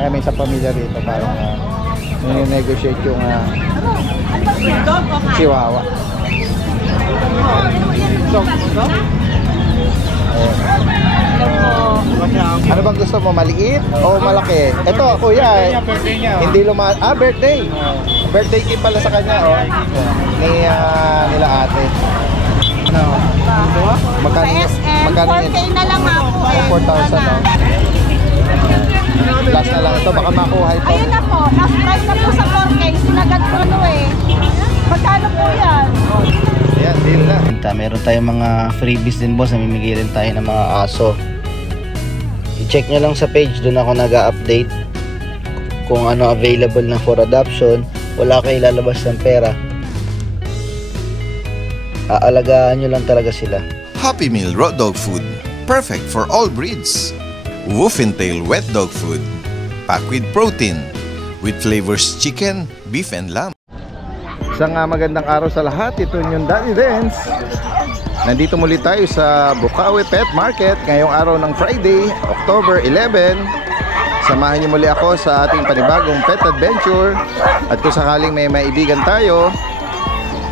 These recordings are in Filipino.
Kaya may sa pamilya rito parang nine-negotiate yung chihuahua. Ano bang gusto mo? Maliit o malaki? Ito, kuya. Hindi birthday. Birthday gift pala sa kanya, oh. Nila ate. Ano? Magkano? Magkano? 4K na lang ako eh. 4,000, oh. Last na lang ito, baka makuha ito. Ayun na po, last price na po sa 4K. Sinagad ko eh. Magkano po yan? Ayan, deal na. Meron tayong mga freebies din, boss. Namimigay rin tayo ng mga aso. I-check nyo lang sa page, doon ako nag-update kung ano available na for adoption. Wala kayo lalabas ng pera. Aalagaan nyo lang talaga sila. Happy Meal Raw Dog Food. Perfect for all breeds. Wolf and Tail Wet Dog Food. Packed with protein. With flavors chicken, beef, and lamb. Isang magandang araw sa lahat. Ito yung Daddy Dance. Nandito muli tayo sa Bukawi Pet Market ngayong araw ng Friday, October 11. Samahan niyo muli ako sa ating panibagong pet adventure. At kung sakaling may maibigan tayo,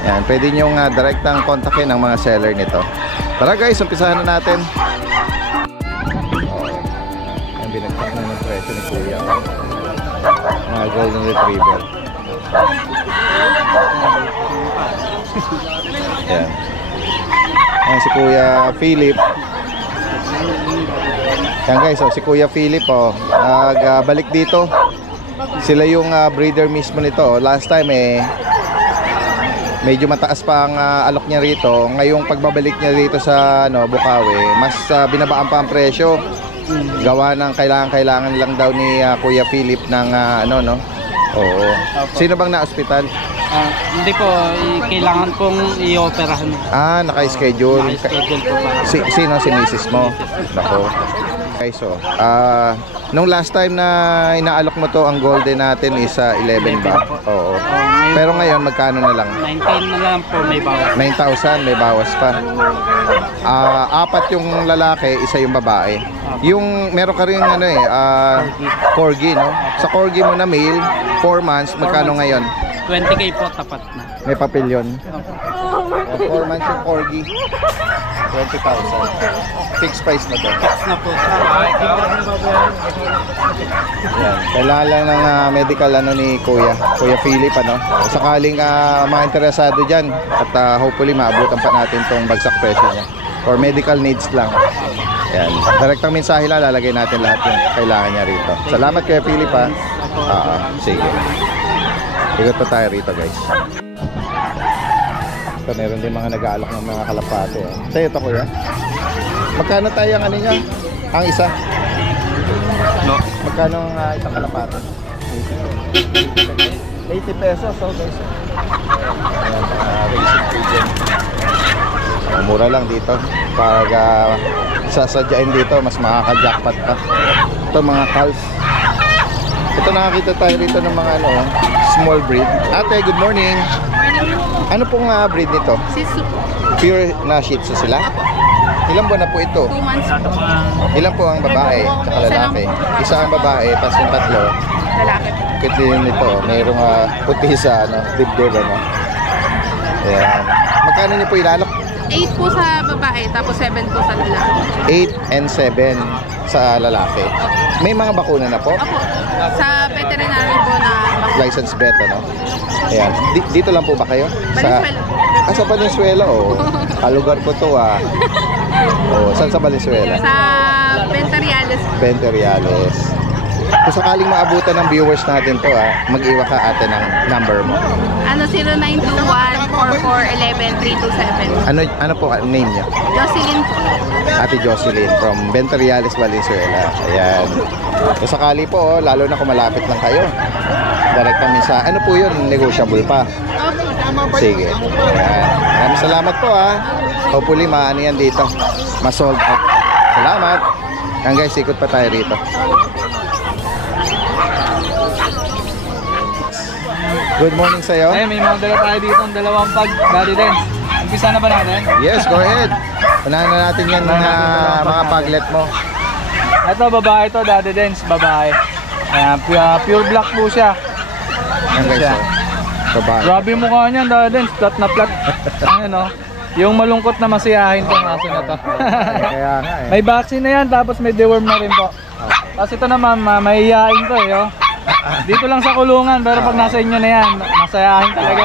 yan, pwede nyo direktang kontakin ang mga seller nito. Tara guys, umpisahan na natin. Yan, binagsak na ng presyo ni Kuya. Mga golden retriever. Yan. Ayan si Kuya Philip. Yan guys, si Kuya Philip nagbalik dito. Sila yung breeder mismo nito. Last time medyo mataas pa ang alok niya rito. Ngayong pagbabalik niya dito sa Bukawi, mas binabaan pa ang presyo. Gawa ng kailangan lang daw ni Kuya Philip ng Oo. Sino bang na-hospital? Hindi po, kailangan pong i-operahan. Naka-schedule. Naka-schedule po pa. Sino? Si misis mo? Nako. Okay, so, nung last time na inaalok mo to, ang golden natin is 11 ba? Oo. Pero ngayon, magkano na lang? 9,000 na lang po, may bawas. 9,000, may bawas pa. Apat yung lalaki, isa yung babae. Yung meron ka rin corgi, no? Sa corgi mo na male, 4 months, magkano ngayon? 20K po, tapat na. May papel yun. 4 months yung corgi. 20,000. Fixed price na to. Fix na po. Yan. Kailangan lang ng medical ni Kuya Philip, Sakaling mga interesado dyan at hopefully maabutan pa natin tong bagsak presyo niya. For medical needs lang. Yan. Direktang mensahe lang, lalagay natin lahat yung kailangan niya rito. Salamat Kuya Philip, ha. Sige. Ikot pa tayo rito, guys. Ito, meron din mga nag-aalok ng mga kalapate. Sa'yo ito, Kuya. Magkano tayo ang niya? Ang isa? No. Magkano ang isang kalapate? 80 pesos, guys. Ayan, racing pigeon. Mura lang dito. Pag sasadyain dito, mas makaka-jackpot pa. Ito, mga calves. Ito, nakakita tayo rito ng mga small breed. Ate, good morning. Ano pong breed nito? Shih Tzu. Pure na Shih Tzu sila? Ilan buwan na po ito? 2 months po. Ilan po ang babae at lalaki? Isa ang babae, tapos yung tatlo. Lalaki po. Kasi nito, mayroong puti sa dibdib, Ayan. Magkano niyo po ilalok? 8 po sa babae, tapos 7 po sa lalaki. 8 and 7 sa lalaki. May mga bakuna na po? Opo. Sa veterinary po na License vet, Ayan. Dito lang po ba kayo? Valenzuela po. Sa Valenzuela, Kalugar ko to, Saan sa Valenzuela? Sa Venteriales. Venteriales. Kung sakaling maabutan ng viewers natin to, mag-iwa ka ate ng number mo. 0921-4411-327. Ano po name niya? Jocelyn po. Ate Jocelyn from Venteriales, Valenzuela. Ayan. Kung sakali po, lalo na kung malapit lang kayo. Direct kami sa, ano po yun? Negotiable pa. Sige. Ayan. Maraming salamat po, Hopefully, maano yan dito. Ma-sold out. Salamat. Yan guys, ikot pa tayo rito. Good morning sa'yo. Ay, may mga dala tayo dito ng dalawang pag Daddy Dance. Umpisa na ba natin? Yes, go ahead. Unahan na natin yan mga paglet mo. Ito, babae to, Daddy Dance, babae. Ayan, pure black po siya. Yan guys, siya. Babae. Grabe yung mukha niyan, dahil flat na flat. Ayan, oh. Yung malungkot na masiyahin tong aso na to. Kaya nga eh. May vaccine na yan, tapos may deworm na rin po. Tapos ito naman, mahihiyain to eh. Oh. Dito lang sa kulungan, pero pag nasa inyo na yan, masayahin talaga.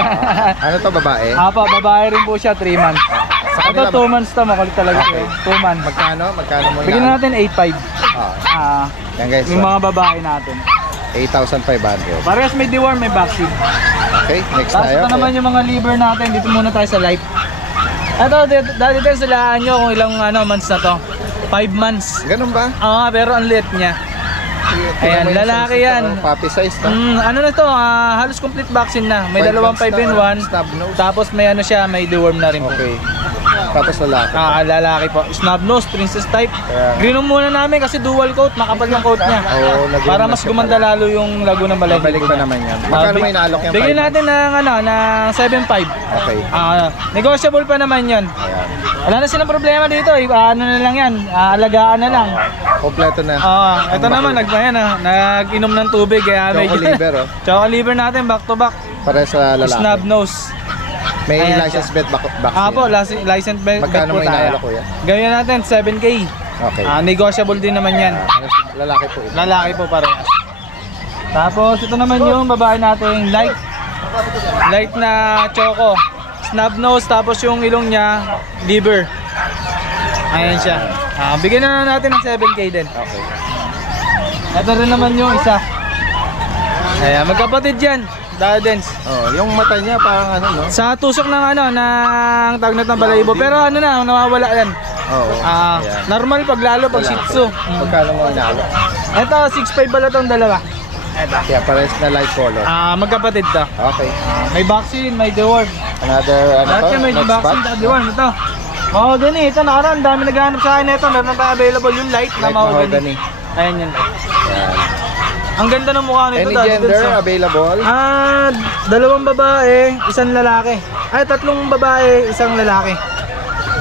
Ano to, babae? Apo, babae rin po siya, 3 months. Sa Ito kanila, 2 months to, makulit talaga siya. 2 months. Magkano mo Bigyan natin 8.5. Yan guys, Yung mga babae natin. 8,500. Parehas may deworm, may vaccine. Okay, next Tapos tayo. ito naman yung mga liver natin, dito muna tayo sa live. Ito, dati din silaan nyo kung ilang months na to. 5 months. Ganun ba? Pero ang liit niya. Ayan, lalaki yan. Puppy size na. Ano na to, halos complete vaccine na. May 5 dalawang months 5 in na, 1. snub nose. Tapos may ano siya, may deworm na rin po. Okay. Tapos lalaki. Lalaki po. Snub nose, princess type. Kaya- Grinom muna namin kasi dual coat, makapal yung coat niya. Oo, nag-green Para na mas siya gumanda pala. lalo yung lago ng balay. Babalik pa naman yan. Magkano may naalok yung Bigyan 5 months? natin ng 7.5. Okay. Negotiable pa naman yan. Ayan. Wala na silang problema dito. Ano na lang yan. Alagaan na lang. Kompleto na. Ito naman, nag-inom ng tubig. Kaya Choco liver, oh. Choco liver natin, back to back. Para sa lalaki. Snub nose. May Ayan license siya. bet vaccine. Po, license bet Magkano po may tayo. naalok, kuya? Gawin natin, 7K. Okay. Negotiable din naman yan. Lalaki po ito. Lalaki po parehas. Tapos ito naman yung babae nating light na choco. Snub nose, tapos yung ilong niya, liver. Ayan siya. Bigyan na natin ng 7K din. Okay. Ito rin naman yung isa. Ayan, magkapatid yan. Dardens. Yung mata niya parang ano, no? Sa tusok ng ng tagnat ng balayibo. Pero ano na, nawawala yan. Oo. Ayan. Normal pag lalo, pag shih tzu. Magkano mo inaalok? Ito, 6.5 pala itong dalawa. Kaya pares na light color. Magkapatid to. Okay. May vaccine, may deworm. Another, ano Lahat to? yan may Next vaccine, batch? deworm. Ito. Mahogany. Ito nakaraan, dami naghahanap sa akin ito. Meron pa available yung light na Light mahogany. mahogany. Ayan yun. Ayan. Ang ganda ng mukha nito. Any Dardens, gender oh. available? Dalawang babae, isang lalaki. Tatlong babae, isang lalaki.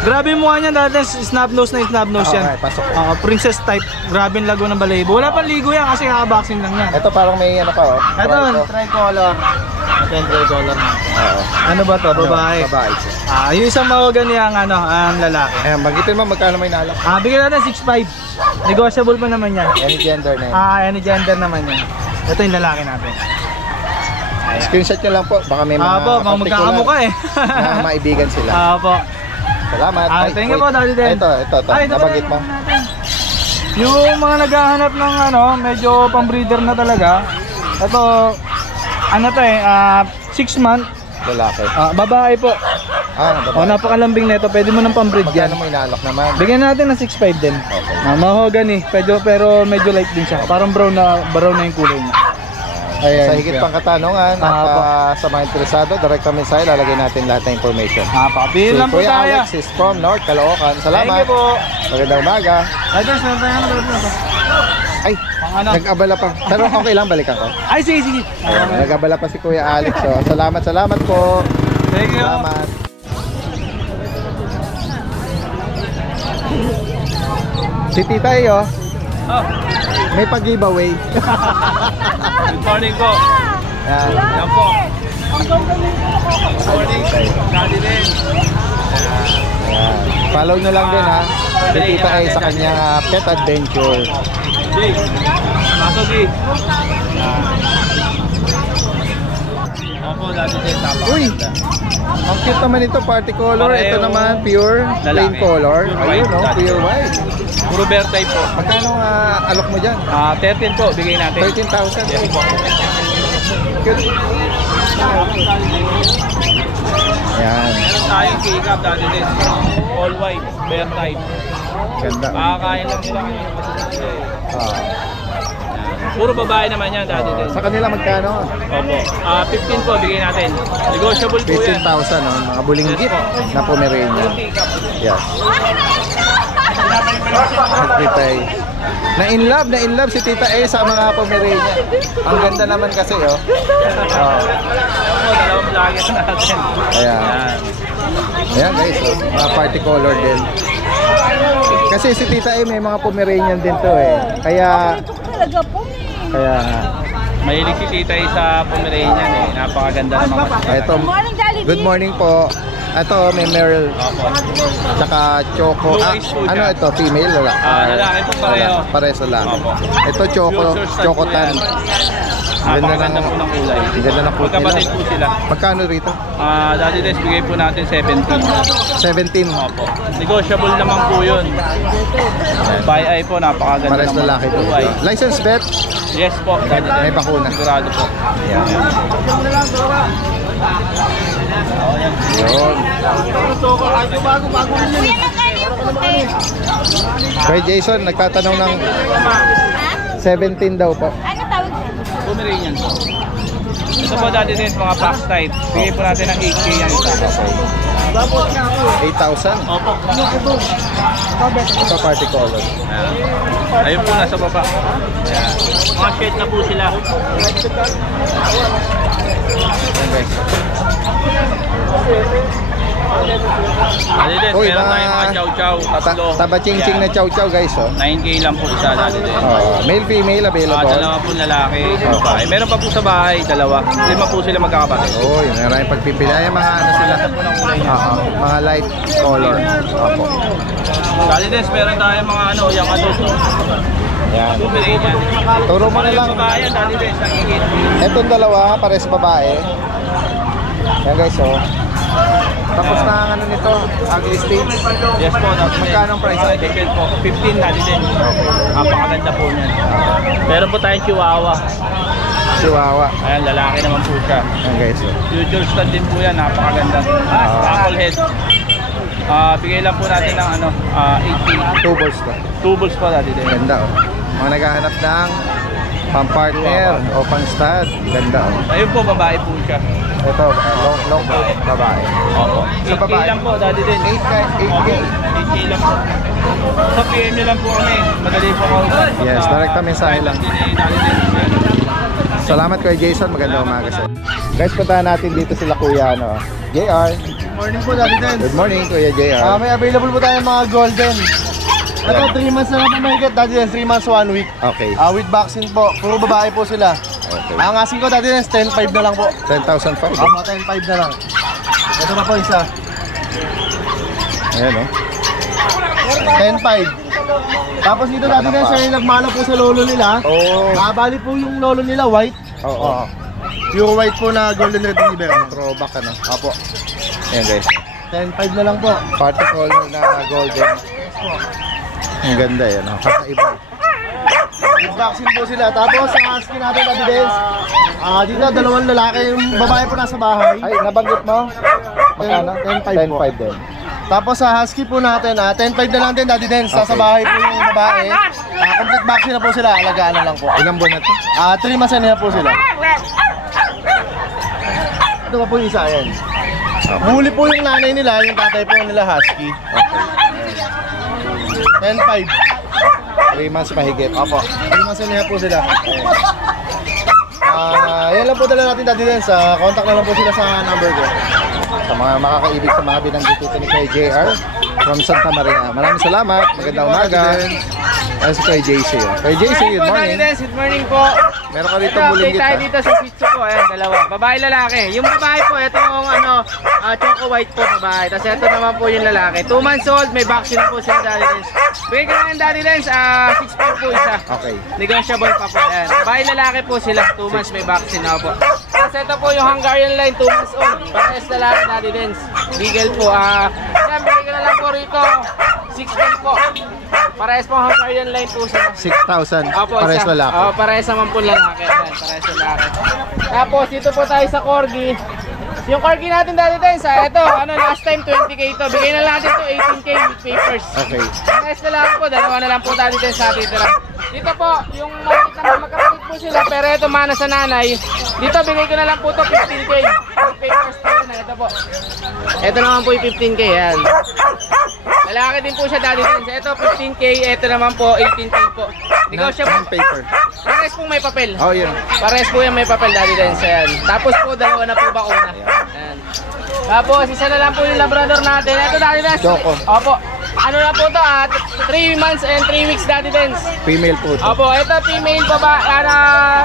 Grabe yung mukha niya dati, snub nose na snub nose yan. Okay, pasok ko. Princess type, grabe yung lago ng balayibo. Wala pang ligo yan kasi kaka-vaccine lang yan. Ito parang may ano pa, oh. Ito, Trico. tricolor. Ito yung tricolor na. Oo. Ano ba to? Babae. Babae siya. Yung isang mahogany ang ang lalaki. Ayan, magitin mo magkano may naalok? Bigyan natin 6.5. Negotiable pa naman yan. Any gender na yun. Any gender naman yan. Ito yung lalaki natin. Screenshot nyo lang po. Baka may mga Mga magkakamukha eh. na maibigan sila. Po. Salamat. Ay, Thank you wait. po, Daddy Den. Ito. Nabanggit mo. Yung mga naghahanap ng medyo pang-breeder na talaga. Ito, 6 month. Lalaki. Babae po. Babae. Napakalambing nito. Pwede mo ng pang-breed yan. Magkano mo inaalok naman? Bigyan natin ng 6.5 din. Okay. Mahogany. Pero medyo light din siya. Parang brown na yung kulay niya. Ayan. Sa higit pang katanungan at sa mga interesado, direct mensahe, lalagay natin lahat ng information. Papapil lang po Kuya tayo. Alex is from North Caloocan. Salamat. Thank you po. Magandang umaga. Address na tayo. Ay, nag-abala pa. Pero okay lang, balikan ko. Ay, sige. Nag-abala pa si Kuya Alex. So, salamat po. Thank you. Salamat. Si Tita oh. May pag-giveaway. Good morning po. Yan. Yan po. Good morning. Daddy din. Yan. Follow nyo lang din ha. Si Tita ay sa kanyang pet adventure. Jay. Maso Jay. Opo, Daddy din. Uy! Ang cute naman ito, party color. Ito naman, pure plain color. Ayun, no? Pure white. Puro bear type po. Magkano alok mo dyan? 13 po, bigay natin. 13,000. Yes po. Cute. Ayan. Meron tayong pick-up, Daddy din. All white, bear type. Ganda. Makakain lang nila kanina. Puro babae naman yan, Daddy din. Sa kanila magkano? Opo. 15 po, bigay natin. Negotiable po yan. 15,000, no? Mga bulinggit na Pomeranian. Yes. Tita Na in love si Tita A sa mga Pomeranian. Ang ganda naman kasi, oh. Dalawang vlogger natin. Ayan. Ayan guys, oh. Mga party color din. Kasi si Tita A may mga Pomeranian din to eh. Kaya Ito talaga po. Kaya nga. Mahilig si Titay sa Pomeranian eh. Napakaganda ng mga bata. Ito, Morning, Jollibee. good morning po. Ito, may Meryl, Opo. tsaka Choco. Blue Ah, eyes po ano siya. ito? Female? Wala. Lalaki po pareho. Pares lalaki. Opo. Ito, Choco. Future stud Choco po tan. yan. Napakaganda po ng kulay. Ang ganda ng puti Magkapatid nila. po sila. Magkano rito? Dati Des, bigay po natin 17. 17. Opo. Negotiable naman po yun. By eye po, napakaganda Pares ng mga lalaki po. blue eye. License bet? Yes po. May bakuna. Sigurado po. Ayan. Yun. Kuya, magkano yung puti? Kay Jason, nagtatanong ng 17 daw po. Ano tawag dyan? Pomeranian po. Ito po dati Des, mga box type. Bigay po natin ng 8K yung isa. 8,000. Opo. Ito party color. Ayun po, nasa baba. Ayan. Mga shade na po sila. Adidas, Uy, meron mga- tayong mga chow-chow, tatlo. Taba-ching-ching na chow-chow guys, oh. 9K lang po isa dati din. Male, female available. Dalawa po lalaki, isang babae. Meron pa po sa bahay, dalawa. 5 po sila magkakapatid. Oh, yun, maraming pagpipili. Ay, mga ano sila. Mga light color. Opo. Sa Adidas, meron tayong mga ano, yung adult. Yan. Pomeranian. Turo mo na lang. Babae yan, dati din, sa higit. Etong dalawa, pares babae. Yan guys, oh. Tapos na ang ano nito, ugly stage. Yes po, dati din. Magkano ang price? Depend po, 15 dati din. Napakaganda po niyan. Meron po tayong chihuahua. Chihuahua. Ayan, lalaki naman po siya. Yan guys, oh. Future stud din po yan, napakaganda. Apple head. Bigay lang po natin ng ano, 18. 2 balls to. 2 balls pa dati din. Ganda, oh. Mga naghahanap ng pang-partner o pang-stud. Ganda, oh. Ayun po, babae po siya. Ito, long coat, babae. Opo. Sa 8K babae? lang po dati din. 8K. 8K lang po. Sa PM nyo lang po kami. Madali po ako. Yes, direct mensahe lang. Salamat kay Jason, magandang umaga sa. Guys, puntahan natin dito sila Kuya ano. JR. Good morning po, Daddy Dens. Good morning Kuya JR. May available po tayo mga golden. Ito, 3 months na lang po mahigit, Daddy Dens. 3 months, 1 week. Okay. With vaccine po. Puro babae po sila. Okay. Ang asking ko, Daddy Dens, 10.5 na lang po. 10,005. 10.5 na lang. Ito pa po isa. Ayan, oh. 10.5. Tapos dito, Daddy Dens, ay nagmana po sa lolo nila. Oh. Nakabali po yung lolo nila, white. Oo. Pure white po na golden retriever. Throwback ano. Apo. Ayan guys. 10.5 na lang po. Party color na golden. Ang ganda yan, oh. Kakaiba. With vaccine po sila. Tapos ang asking natin, Daddy Dens, dito, 2 lalaki. Yung babae po nasa bahay. Ay, nabanggit mo? Magkano? 10,500 po. 10,500 din. Tapos sa husky po natin, 10.5 na lang din, Daddy Dens. Sa Okay. bahay po yung babae. Complete vaccine na po sila, alagaan na lang po. Ilang buwan na to? 3 months na po sila. Ito pa po yung isa, yan. Huli po yung nanay nila, yung tatay po nila husky. 10.5. 3 months mahigit. Opo. 3 months na po sila. Yan lang po dala natin, Daddy Dens. Contact na lang po sila sa number ko. Sa mga makakaibig sa mga binanggit dito ni Kuya JR from Santa Maria. Maraming salamat. Magandang umaga. Ayan si Kuya JC. Oh. Kuya JC, good morning. Good morning po. Meron ka rito Ito, muling update tayo gita. dito sa Shih Tzu po. Ayan, dalawa. Babae, lalaki. Yung babae po, ito yung ano, choco white po babae. Tapos ito naman po yung lalaki. 2 months old, may vaccine na po sila, Daddy Dens. Bigay ka lang, Daddy Dens, 6.5 po isa. Okay. Negotiable pa po. Ayan. Babae, lalaki po sila. 2 months may vaccine na po. Tapos ito po yung Hungarian line, 2 months old. Parehas lalaki, Daddy Dens. Legal po. Yan, bigay ka na lang po rito. 6.5 po. Parehas po Hungarian line po sila. 6,000. Opo, Pares isa. lalaki. Parehas naman po lalaki. Ayan, parehas lalaki. Tapos dito po tayo sa Corgi. Yung Corgi natin dati tayo sa ito, last time 20k ito. Bigay na natin to 18k with papers. Okay. Parehas lalaki po, dalawa na lang po dati tayo sa atin. Dito po, yung maliit na magkakapit po sila, pero ito mana sa nanay. Dito bigay ko na lang po to 15k with papers po na ito po. Ito naman po yung 15k yan. Lalaki din po siya dati din. Ito 15k, ito naman po 18k po. Negotiable. Non-paper. Parehas pong may papel. Oh, yun. Parehas po yan may papel dati din sa yan. Tapos po dalawa na po bakuna. Ayan. Tapos isa na lang po yung labrador natin. Ito dati din. Choco. Opo. Ano na po to, 3 months and 3 weeks Daddy Dens. Female po to. Opo, ito female pa ba,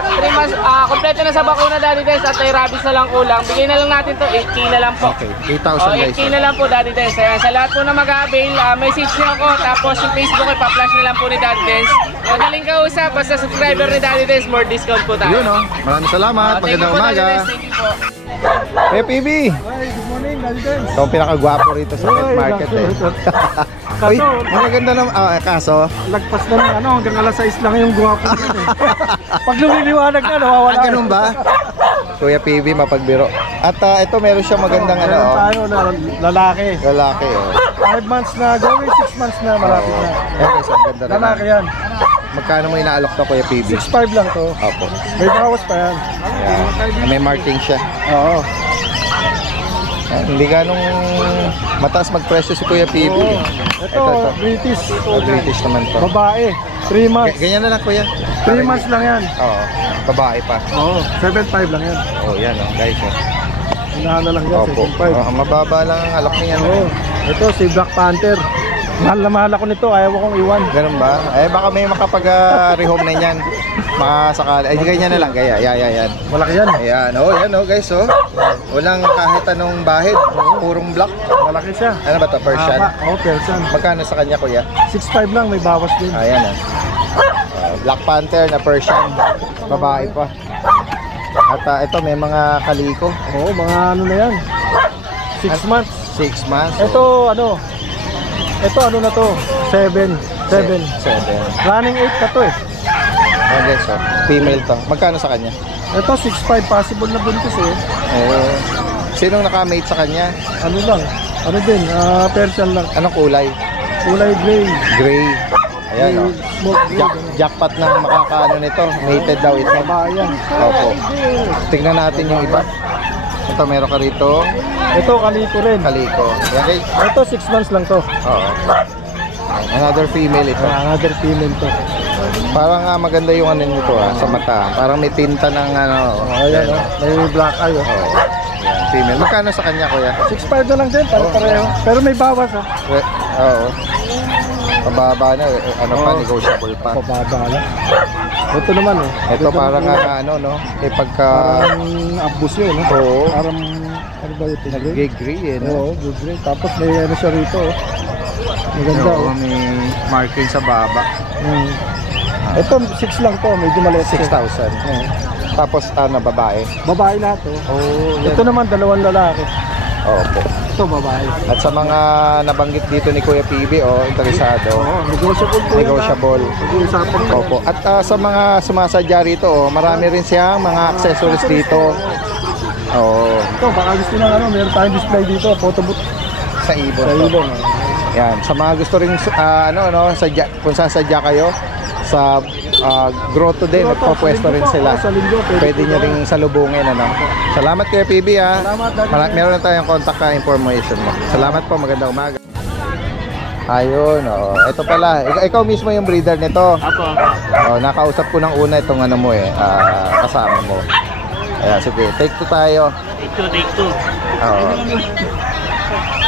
3 months, kompleto na sa bakuna Daddy Dens at may rabies na lang kulang. Bigay na lang natin to, 8K na lang po. Okay, 8,000 guys. 8K na lang po Daddy Dens. Ayan, sa lahat po na mag-avail, message nyo ako, tapos yung Facebook ay pa-flash na lang po ni Daddy Dens. Madaling kausap, basta subscriber ni Daddy Dens, more discount po tayo. Yun oh. Maraming salamat. Thank you Magandang po, Daddy umaga. Dens. Thank you po. Hey, PB. Good morning, Daddy Dens. Ito ang pinakagwapo rito sa pet market eh. Uy, maganda naman. Kaso, Lagpas na ng ano, hanggang alas 6 lang yung guwapo niya eh. Pag lumiliwanag na, nawawala. ganun ba? Kuya PB, mapagbiro. At ito, meron siya magandang ano, Meron oh, tayo na lalaki. lalaki. Oh. 5 months na, going 6 months na, malapit na. Ayan guys, ang ganda Lalaki naman. yan. Magkano mo inaalok to, Kuya PB? 6'5 lang to. Opo. May bawas pa yan. Ayan. May marking siya. Oo. Ayan, hindi ganong mataas magpresyo si Kuya PB. Oo. Ito, British. British naman to. Babae. 3 months. Ganyan na lang, Kuya. 3 months lang yan. Oo. Babae pa. Oo. 7'5 lang yan. Oh, yan oh, guys. Oh. Unahan na lang yan, Opo. 7'5. Oh, mababa lang ang alok niya. Oo. Ito, si Black Panther. Mahal na mahal ako nito, ayaw ko kong iwan. Ganun ba? Eh baka may makapag-rehome na niyan. Makasakali. Ay, ganyan na lang. Gaya. Yan. Malaki yan. Ayan. Oh, yan oh, guys. Oh. Walang kahit anong bahid. Purong black. Malaki siya. Ano ba to? Persian? Oo, Persian. Magkano sa kanya, Kuya? 6'5 lang, may bawas din. Ayan oh. Black Panther na Persian. Babae pa. At ito may mga kaliko. Oo, mga ano na yan. 6 months. 6 months. Ito, ano na to? 7. 7. 7. Running 8 ka to eh. Ayan guys, oh. Female to. Magkano sa kanya? Ito, 6'5 possible na buntis eh. Oh. Sinong nakamate sa kanya? Ano lang? Ano din? Persian lang. Anong kulay? Kulay gray. Gray. Ayan oh. Smoke gray. Jackpot ng makakaano nito. Mated daw ito. Babae yan. Opo. Tignan natin yung iba. Ito meron ka rito. Ito, kaliko rin. Kaliko. Yan guys. Ito, 6 months lang to. Oo. Another female ito. Another female to. Parang maganda yung ano nito sa mata. Parang may tinta ng ano. Ayan, oh. May black eye. Oh. Oo. Yan, female. Magkano sa kanya, Kuya? 6'5 na lang din, pareho. Pero may bawas ah. Oo. Pababa na. Ano pa, Oo. negotiable pa. Pababa lang. Ito naman oh. Ito parang ano, no? Eh pagka... Parang abus yun, no? Oo. Parang, ano ba ito? Nag-gray eh, no? Oo, good grade. Tapos may ano siya rito, oh. Maganda, Oo, oh. may marking sa baba. Ito, 6 lang to, medyo maliit. 6,000. Oo. Tapos ano, babae? Babae lahat, oh. Oh, Ito naman, 2 lalaki. Opo. Ito, babae. At sa mga nabanggit dito ni Kuya PB, interesado. Oo, negotiable po yan. Negotiable. Nag-uusapan pa yan. Opo. At sa mga sumasadya rito, marami rin siyang mga accessories dito. Oo. Ito, baka gusto na ano, meron tayong display dito, photo booth Sa ibon. sa to. ibon. Yan. Sa mga gusto rin, sadya, kung sasadya kayo, sa grotto din, magpapwesto rin sila. Sa linggo, Pwede nyo rin salubungin, ano. Salamat Kuya PB, ha. Salamat, Daddy. Meron na tayong contact information mo. Salamat po, magandang umaga. Ayun, oh. Ito pala, ikaw mismo yung breeder nito. Apo. Oh, nakausap ko ng una itong ano mo kasama mo. Ayan, sige, take 2 tayo. Take two. Oo.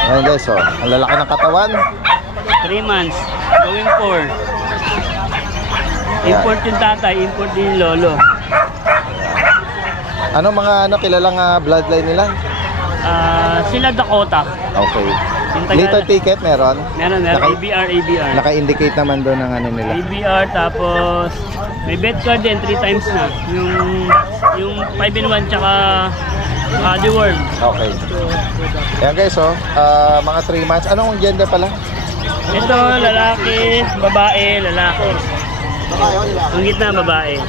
Ayan guys, oh. Ang lalaki ng katawan. 3 months. Going 4. Import yung tatay, import din yung lolo. Ano mga kilalang bloodline nila? Sila Dakota. Okay. Yung taga- Later ticket meron? Meron. ABR. Naka-indicate naman doon ng ano nila. ABR, tapos may bet card din 3 times na. Yung 5-in-1 tsaka the worm. Okay. Ayan guys, oh. Mga 3 months. Anong gender pala? Ito, lalaki, babae, lalaki. Ang gitna, babae.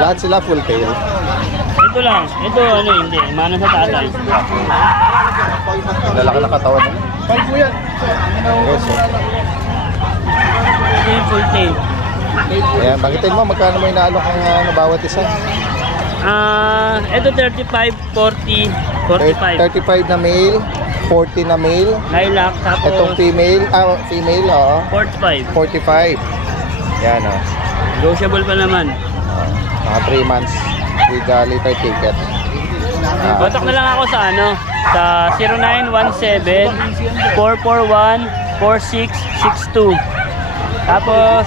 Lahat sila full tail. Ito lang. Ito, hindi. Mana sa tatay. Lalaki ng katawan. Pag po yan. Guys, oh. Ito yung full tail. Ayan, bagitin mo, magkano mo inaalok ang bawat isa? Ito 35, 40, 45. 35 na male, 40 na male. Lilac, tapos Itong female, oo. 45. 45. Yan, oh. Negotiable pa naman. Mga 3 months with later ticket. Contact na lang ako sa sa 0917-441-4662. Tapos,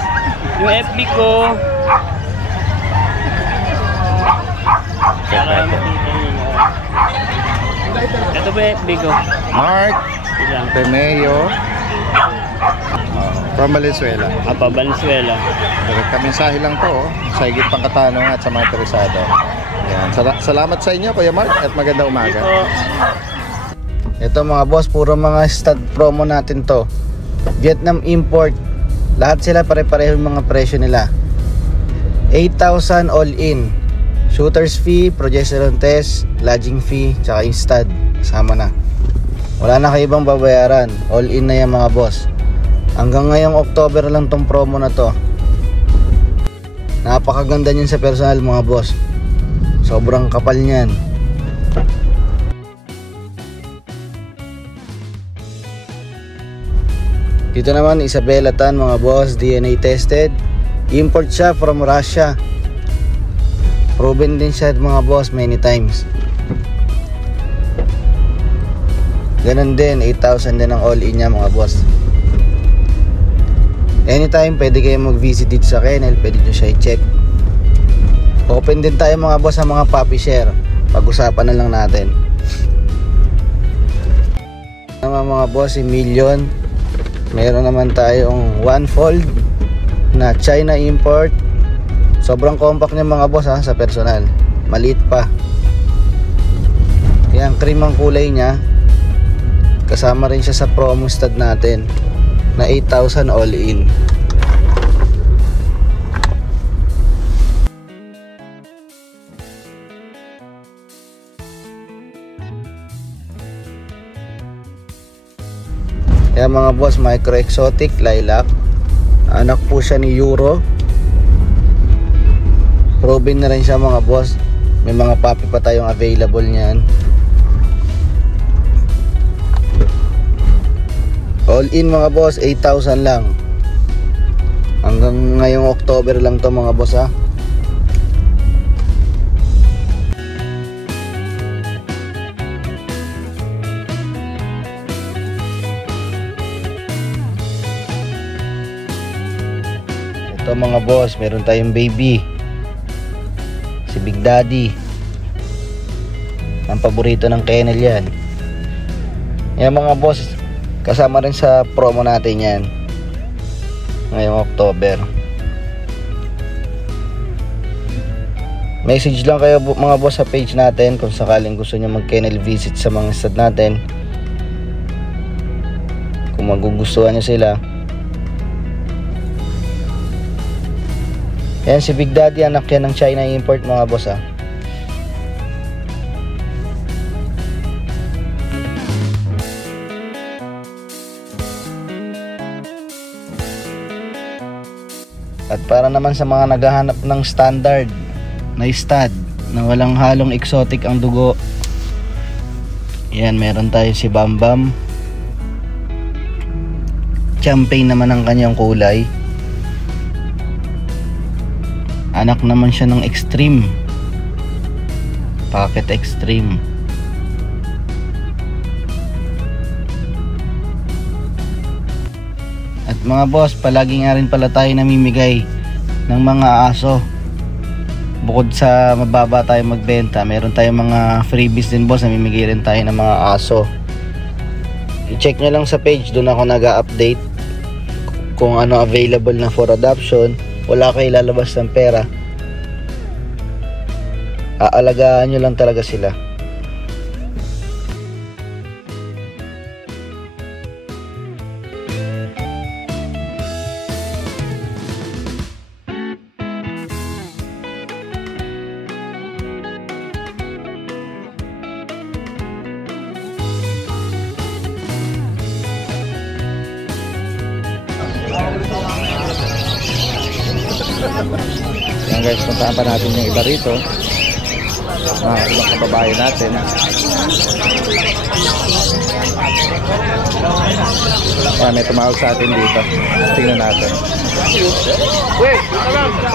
yung FB ko, ito ba FB ko? Mark Ilang. Remeo from Valenzuela. Apa, Valenzuela. Direkta mensahe lang to, sa higit pang katanungan at sa mga interesado. Yan. Salamat sa inyo, Kuya Mark, at magandang umaga. Ito mga boss, puro mga stud promo natin to. Vietnam import. Lahat sila pare-pareho yung mga presyo nila. 8,000 all in. Shooter's fee, progesterone test, lodging fee, tsaka yung stud. Kasama na. Wala na kayo ibang babayaran. All in na yan mga boss. Hanggang ngayong October lang tong promo na to. Napakaganda niyan sa personal mga boss. Sobrang kapal niyan. Dito naman Isabela Tan mga boss, DNA tested. Import siya from Russia. Proven din siya mga boss many times. Ganun din, 8,000 din ang all-in niya mga boss. Anytime pwede kayo mag-visit dito sa kennel, pwede nyo siya i-check. Open din tayo mga boss sa mga puppy share. Pag-usapan na lang natin. Mga boss, si Million. Meron naman tayong one fold na China import. Sobrang compact niya mga boss sa personal. Maliit pa. Yan, cream ang kulay niya. Kasama rin siya sa promo stud natin na 8,000 all in. Yan mga boss, micro exotic lilac. Anak po siya ni Euro. Proven na rin siya mga boss. May mga puppy pa tayong available niyan. All in mga boss, 8,000 lang. Hanggang ngayong October lang to mga boss ha. Ito mga boss, meron tayong baby. Si Big Daddy. Ang paborito ng kennel yan. Yan mga boss, kasama rin sa promo natin yan ngayong October. Message lang kayo mga boss sa page natin kung sakaling gusto nyo mag kennel visit sa mga stud natin. Kung magugustuhan nyo sila. Yan si Big Daddy, anak yan ng China import mga boss ha. At para naman sa mga naghahanap ng standard na stud na walang halong exotic ang dugo, yan, meron tayo si Bam Bam. Champagne naman ang kanyang kulay. Anak naman siya ng Extreme, Pocket Extreme. At mga boss, palagi nga rin pala tayo namimigay ng mga aso. Bukod sa mababa tayo magbenta, meron tayong mga freebies din boss, namimigay rin tayo ng mga aso. I-check nyo lang sa page, doon ako nag-update kung ano available na for adoption. Wala kayo lalabas ng pera. Aalagaan nyo lang talaga sila. Yan guys, puntaan pa natin yung iba rito, mga ibang kababayan natin. May tumawag sa atin dito. Tingnan natin.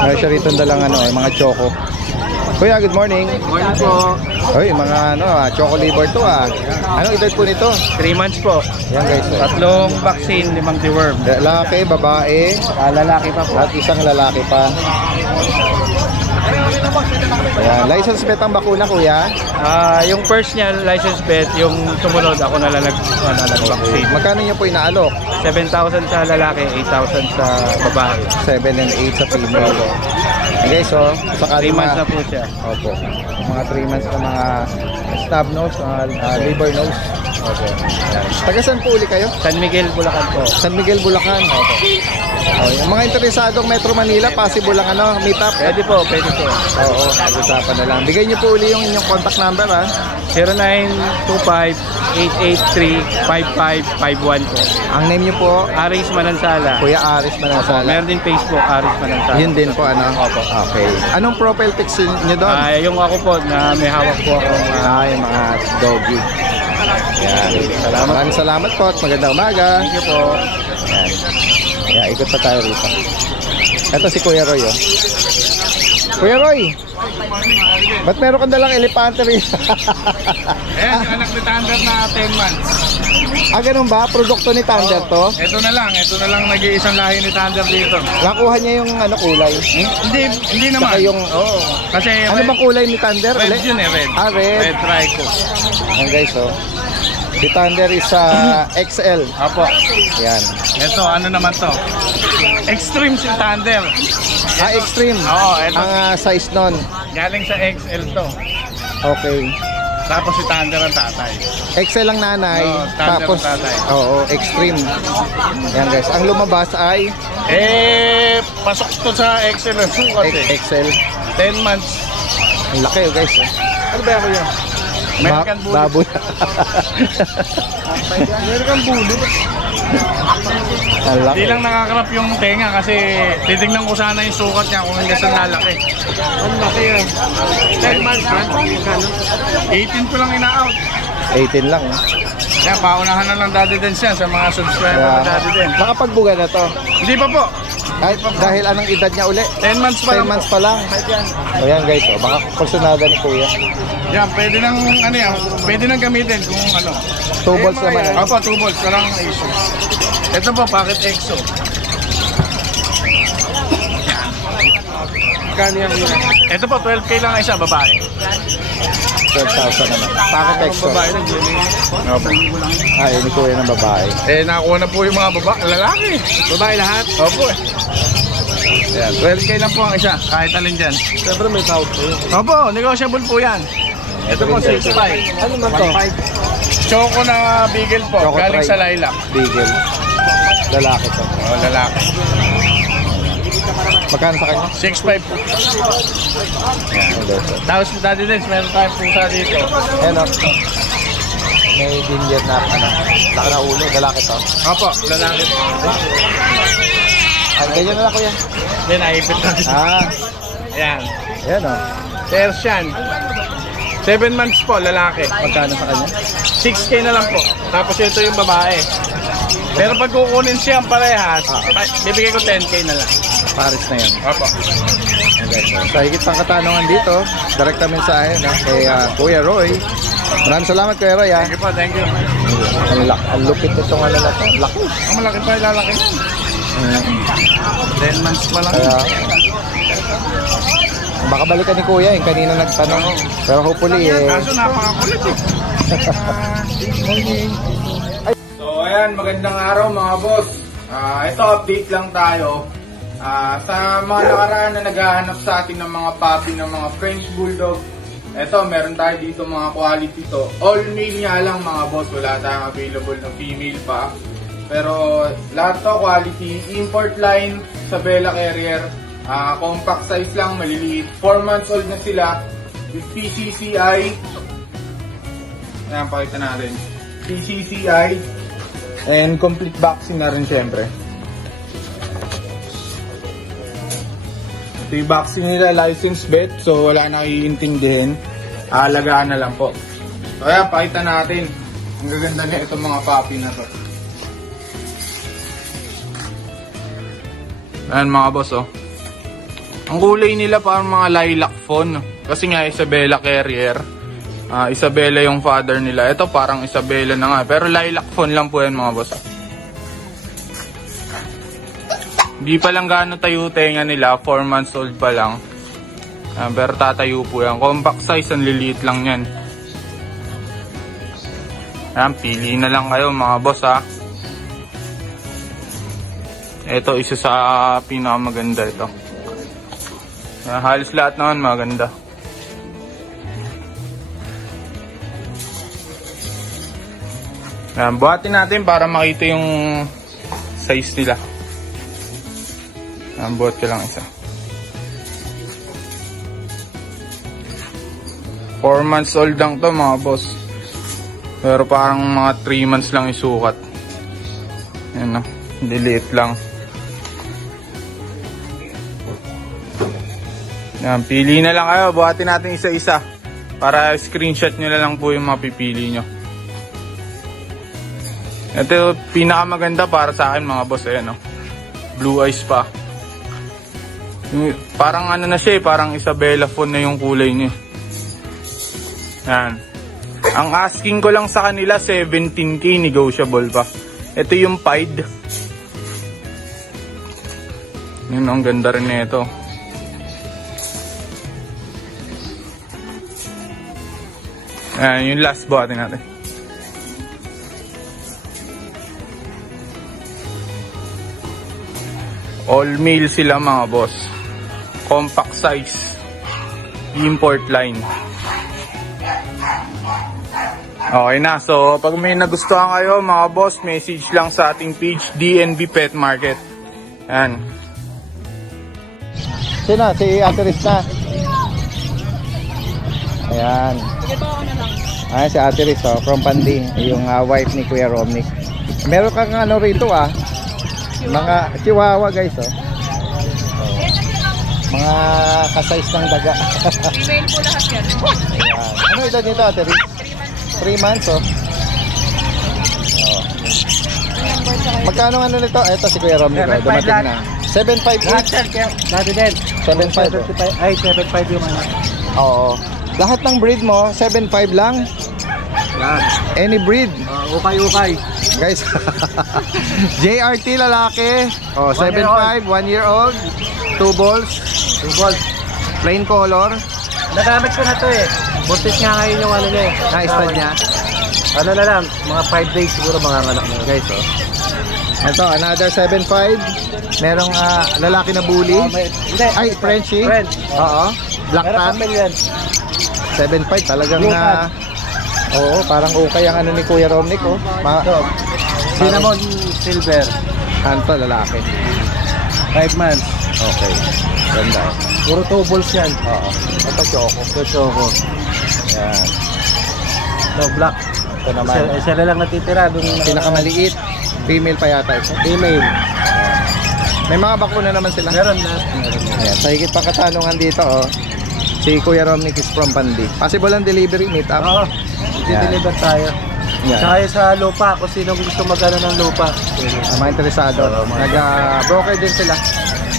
Meron siya rito dalang mga choco. Kuya, good morning. Morning po. Hoy, mga choco liver to Anong edad po nito? 3 months po. Yan guys. Tatlong vaccine, 5 deworm. Lalaki, babae, Lalaki pa po. at isang lalaki pa. Ayan, license bet ang bakuna, kuya. Yung first niya, license bet, yung sumunod, ako na lang nag-vaccine. Magkano niyo po inaalok? 7,000 sa lalaki, 8,000 sa babae. 7 and 8 sa female. Okay, so, 3 sakali months na po siya. Opo. Mga 3 months na mga snub nose, liver nose. Okay. Taga saan po uli kayo? San Miguel, Bulacan po. San Miguel, Bulacan. Opo. Okay. Yung mga interesadong Metro Manila, possible lang meet up. Pwede po, pwede po. Oo, pag-usapan na lang. Bigay niyo po uli yung inyong contact number 0925-883-5551 po. Ang name niyo po, Aris Manansala. Kuya Aris Manansala. Meron din Facebook, Aris Manansala. Yun din po, Opo. Okay. Anong profile pics niyo doon? Yung ako po, na may hawak po ako. Yung mga doggy. Yan. Maraming salamat po at magandang umaga. Thank you po. Yan. Yan, ikot pa tayo rito. Ito si Kuya Roy. Kuya Roy, ba't meron kang dalang elepante rin? Ayan, yung anak ni Thunder na 10 months. Ganun ba? Produkto ni Thunder to? Ito na lang nag-iisang lahi ni Thunder dito. Nakuha niya yung kulay? Hindi naman. Saka yung, Kasi ano bang kulay ni Thunder? red yun red. Red. Red trico. Yan guys, si Thunder is XL. Apo. Yan. Ito, ano naman to? Extreme si Thunder. Extreme. Oo, ito. Ang size nun. Galing sa XL to. Okay. Tapos si Thunder ang tatay. XL ang nanay. Oo, Thunder Tapos, ang tatay. extreme. Yan guys. Ang lumabas ay Pasok to sa XL ang sukat XL. 10 months. Ang laki guys. Ano ba ako yun? American Bully. Baboy. American Bully. Ang laki. Hindi lang nakakarap yung tenga kasi titignan ko sana yung sukat niya kung hindi sa lalaki. Ang laki yan. 10 months man. 18 ko lang ina-out. 18 lang. Kaya paunahan na lang Daddy Dance yan sa mga subscriber na Daddy Dance. Nakapagbuga na to. Hindi pa po. Kahit dahil anong edad niya uli? 10 months pa 10 lang. months pa lang. Ayan guys, baka kursunada ni Kuya. Yan, pwede nang pwede nang gamitin kung ano. 2 balls naman. Opo, 2 balls. Walang issue. Ito po, Pocket EXO. Ito po, 12K lang ang isa, babae. 12,000 naman. Packet exo. Babae na yun. Opo. Yun ni Kuya ng babae. Nakakuha na po yung mga lalaki. Babae lahat? Opo eh. Ayan, 12K lang po ang isa, kahit alin dyan. Siyempre may tawag po yun. Opo, negotiable po yan. Ito po, 6.5. Ano man to? Choco na Beagle po, Choco galing Tri. sa Lilac. Beagle. Lalaki to. Lalaki. Magkano sa kanya? 6.5 po. Tapos Daddy Dance, meron tayong pusa dito. Ayan may ginger na laki na ulo. Lalaki to. Opo, lalaki po. Ganyan na lang Kuya. Then, naipit natin. Ayan. Ayan Persian. 7 months po, lalaki. Magkano sa kanya? 6K na lang po. Tapos ito yung babae. Pero pag kukunin siyang parehas, bibigay ko 10K na lang. Paris na yan. Opo. Okay. Sa higit pang katanungan dito, direkta mensahe kay Kuya Roy. Maraming salamat Kuya Roy. Thank you po, thank you. Ang lupit nitong na to. Laki. Ang malaki pa yung lalaki. 10 months pa lang. Kaya, baka balikan ni Kuya yung kanina nagtanong. Pero hopefully Kaso napakakulit eh. So ayan, magandang araw mga boss. Ito update lang tayo. Sa mga nakaraan na naghahanap sa atin ng mga puppy ng mga French Bulldog, ito meron tayo dito mga quality to. All male nga lang mga boss, wala tayong available na female pa. Pero lahat to quality, import line sa Bella Carrier. Compact size lang, maliliit. 4 months old na sila with PCCI. Ayan, pakita natin. PCCI. And complete vaccine na rin syempre. Ito yung vaccine nila, licensed vet. So wala na iintindihin. Alagaan na lang po. So ayan, pakita natin. Ang gaganda na itong mga puppy na to. Ayan mga boss oh. Ang kulay nila parang mga lilac fawn. Kasi nga Isabela carrier. Isabela yung father nila. Ito parang Isabela na nga. Pero lilac fawn lang po yan mga boss. Di pa lang gaano tayo tenga nila. 4 months old pa lang. Pero tatayo po yan. Compact size, ang liliit lang yan. Ayan, pili na lang kayo mga boss ha. Ito, isa sa pinakamaganda ito. Ayan, halos lahat naman maganda. Ayan, buhatin natin para makita yung size nila. Ayan, buhat ko lang isa. 4 months old lang to mga boss. Pero parang mga 3 months lang isukat. Ayan o, diliit lang. Ayan, pili na lang kayo. Buhatin natin isa-isa. Para screenshot nyo na lang po yung mapipili nyo. Ito pinakamaganda para sa akin mga boss. Ayan o, blue eyes pa. Parang ano na siya eh, parang Isabela fawn na yung kulay niya. Yan. Ang asking ko lang sa kanila 17k, negotiable pa. Ito yung pied. Yun, ang ganda rin nito. Yan, yung last buhatin natin. All male sila mga boss. Compact size. Import line. Okay na. So, pag may nagustuhan kayo mga boss, message lang sa ating page, DNB Pet Market. Yan. Sino? Si Ate Riz na. Ayan. Ayan si Ate Riz, oh, from Pandi. Yung wife ni Kuya Romnick. Meron kang ano rito mga chihuahua guys, oh. Mga kasize ng daga. Female po lahat yan. Ayan. Ano edad nito Ate Riz? 3 months, oh. Magkano ano nito? Ito si Kuya Romnick, oh, dumating na. 7.5 each. Dati din. 7.5. Ay, 7.5 yung ano. Oo. Lahat ng breed mo, 7.5 lang. Yan. Any breed. Ukay-ukay. Guys, JRT lalaki. Oh, 7.5, 1 year old. 2 balls. 2 balls. Plain color. Nagamit ko na to eh. Buntis nga ngayon yung ano niya eh. Na-stud niya. Ano na lang, mga 5 days siguro mga anak niya guys, oh. Ito, another 7.5. Merong lalaki na bully. Hindi. Ay, Frenchie. French. Oo. Black tan. 7.5 talagang oo, parang okay ang ano ni Kuya Romnick, oh. Cinnamon silver. Ano to, lalaki? 5 months. Okay. Ganda. Puro 2 balls yan. Oo. Ito, choco. Ito choco. Yan. No, black. Ito naman. Isa na lang natitira. Pinakamaliit. Female pa yata ito. Female. May mga bakuna naman sila. Meron na. Ayan. Sa higit pang katanungan dito, oh. Si Kuya Romnick is from Pandi. Possible ang delivery, meet up. Oo. I-deliver tayo. Yan. Saka sa lupa, kung sino gusto magano ng lupa. Mga interesado. Nag-broker din sila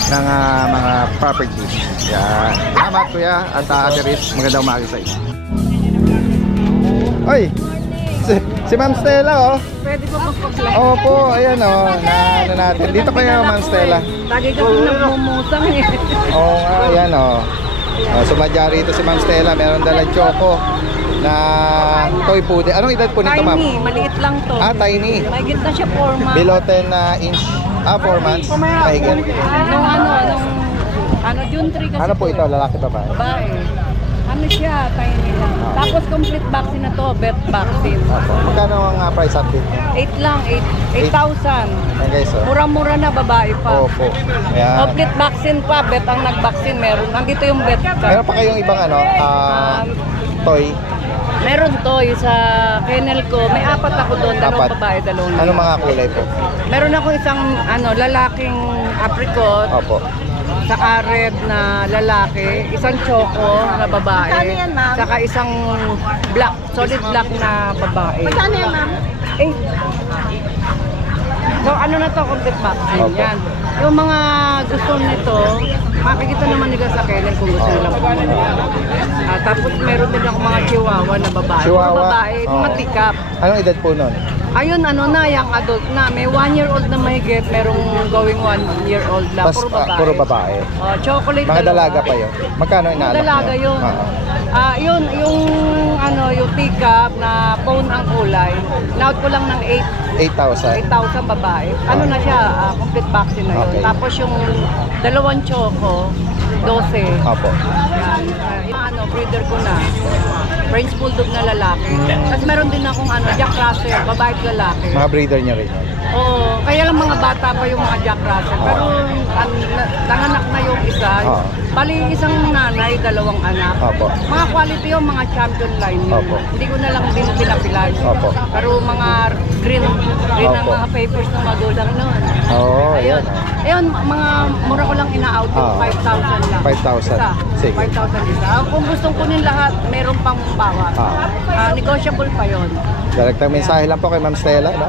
ng mga properties. Yan. Salamat Kuya at Ate Riz. Magandang umaga sa inyo. Oy! Si Ma'am Stella, oh. Pwede po magpa-fly. Opo, ayan, oh. Na ano natin. Dito kayo, Ma'am Stella. Lagi ka po nagmumusang eh. Oo nga, ayan, oh. Sumadya rito si Ma'am Stella. Meron dalang choco na toy poodle. Anong edad po nito, Ma'am? Tiny, maliit lang to. Tiny. Mahigit na siya 4 months. Below 10 inch. 4 months. Mahigit. June 3 kasi Ano po ito? Lalaki ba ba? babae. Ano siya, tiny lang. Tapos complete vaccine na to, vet vaccine. Magkano ang price update niya? 8 lang, 8,000. Ayan guys, oh. Mura-mura na babae pa. Opo. Ayan. Complete vaccine pa, vet ang nag-vaccine meron. Nandito yung vet Meron card. pa kayong ibang toy? Meron to sa kennel ko. May 4 ako doon, 2 babae, 2 lalaki. Ano mga kulay po? Meron ako isang lalaking apricot, Opo. saka red na lalaki, isang choco na babae, saka isang black, solid black na babae. Magkano yan, ma'am? 8. So ano na to, complete vaccine Opo. yan. Yung mga gusto nito, makikita naman nila sa kennel kung gusto nila pumunta. Tapos meron din ako mga chihuahua na babae. Chihuahua? Puro babae, Oo. matikap. Anong edad po nun? Ayun, young adult na. May 1-year-old na mahigit, merong going 1-year-old na. Puro babae. Puro babae. Chocolate Mga dalawa. dalaga pa yun. Magkano Mga inaalok dalaga niyo? yun. Oo. Yung teacup na phone ang kulay. Naut ko lang ng 8,000. 8,000 babae. Ano na siya, complete vaccine na yun. Okay. Tapos yung dalawang choco, 12. Opo. Yan, breeder ko na. French Bulldog na lalaki. Tapos meron din akong Jack Russell, babae at lalaki. Mga breeder niya rin. Oo, kaya lang mga bata pa yung mga Jack Russell. Pero nanganak na yung isa. Oo. Bali, isang nanay, dalawang anak. Opo. Mga quality yung mga champion line yun. Opo. Hindi ko na lang din pinapilan. Opo. Pero mga green ang Opo. mga papers ng magulang noon. Oo, Ayun. ayan. Ayun, mga mura ko lang ina-out yung Oo. 5,000 lang. 5,000. Isa. Sige. 5,000 isa. Kung gustong kunin lahat, meron pang bawas. Ah. Negotiable pa yon. Direktang mensahe lang po kay Ma'am Stella, no?